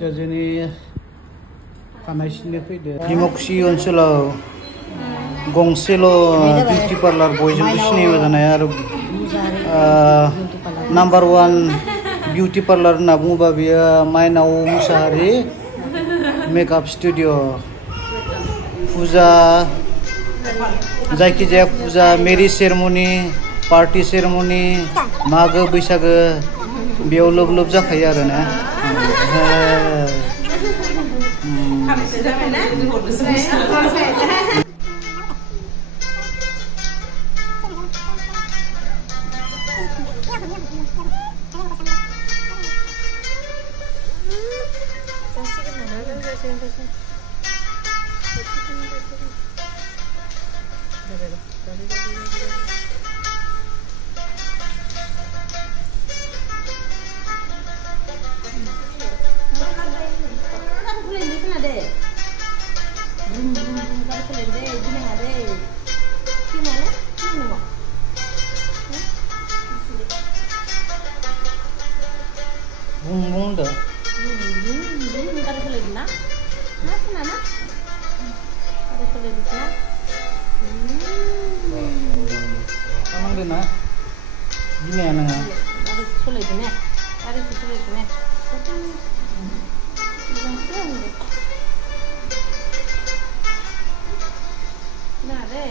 सिस्टारजोंनि खानाय सिननो फैदो दिमाकुसि ओनसोलाव गंसेल' बिउटि पार्लार बयजोंबो सिनायनो जानाय आरो नाम्बार 1 बिउटि पार्लार होनना बुङोबा बेयो माइनाव मुसाहारि मेकआप स्टुडिअ फुजा जायखिजाया फुजा मेरिज सेरेमनि पार्टी सेरेमनि मागो बैसागो बेयाव लोब जाखायो आरो ना bung dah. Ada selai di na? Mana? Ada selai di sana. Amang di na? Gini ya nang. Ada selai di na. Ada selai di na. Nah deh.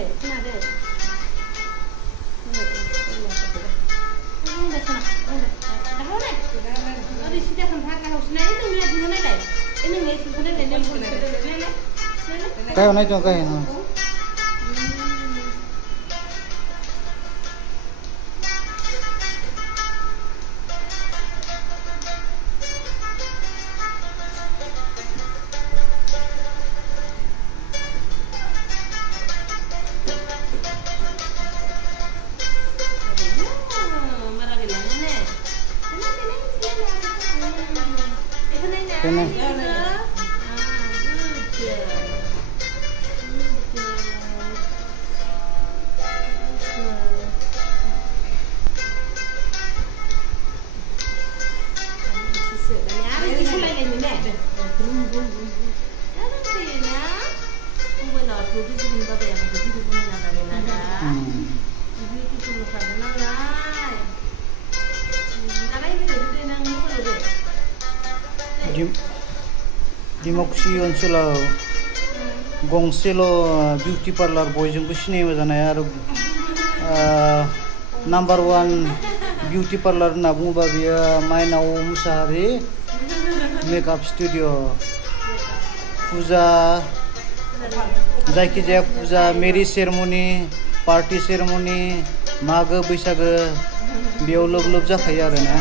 Kayak mana juga kayak दिमाकुसि ओनसोलाव गंसेल' beauty parlour बयजोंबो सिनायनो जानाय आरो नाम्बार 1 beauty parlour होनना बुङोबा बेयो माइनाव मुसाहारि मेकआप स्टुडिअ फुजा जायखिजाया फुजा मेरिज सेरेमनि पार्टी सेरेमनि मागो बैसागो बेयाव लोब जाखायो आरो ना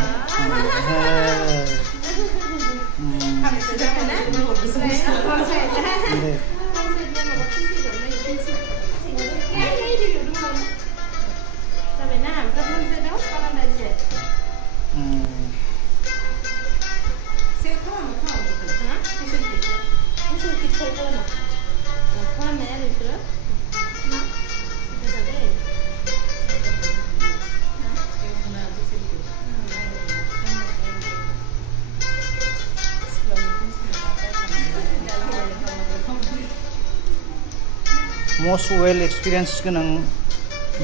most well experience गोनां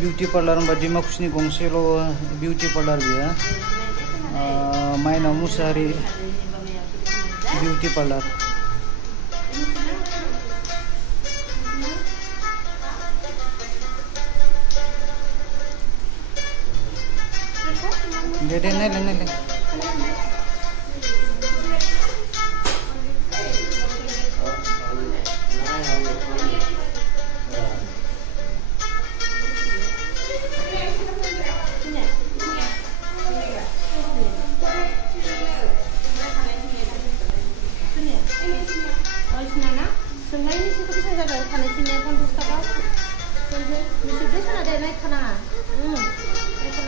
बिउटि पार्लार होनबा दिमाकुसिनि गंसेल' बिउटि पार्लार गैया माइनाव मुसाहारि बिउटि पार्लार दे नायलाय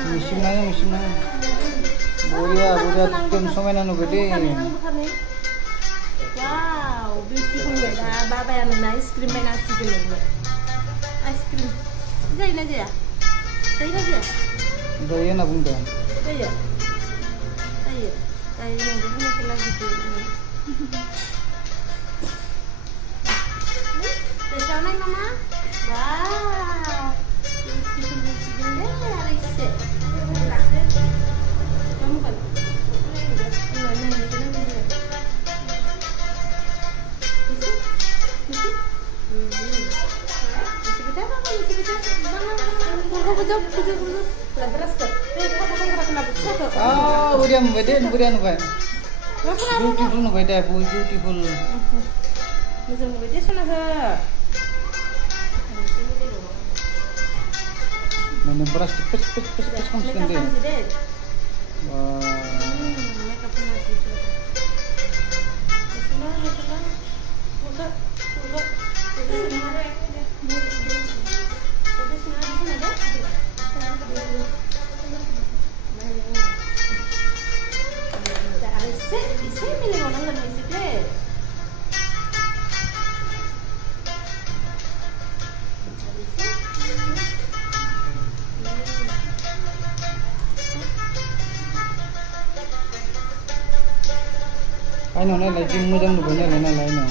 mesin Buria tim समायना नुगो दे wow beautiful beda baba yang na ice cream main nasi dulu ice cream जाइना जाया जायो ना बुंदों जायो नंगौ बुंनो खेला gitu Spesial naik mama. Wow. Kamu kan? Oh, berian bukan? Beautiful no beda, beautiful. Bisa mau beda sana ke? Mana beras pes kan sendiri. Wah. Ano na lagi mo jang nubo na lain.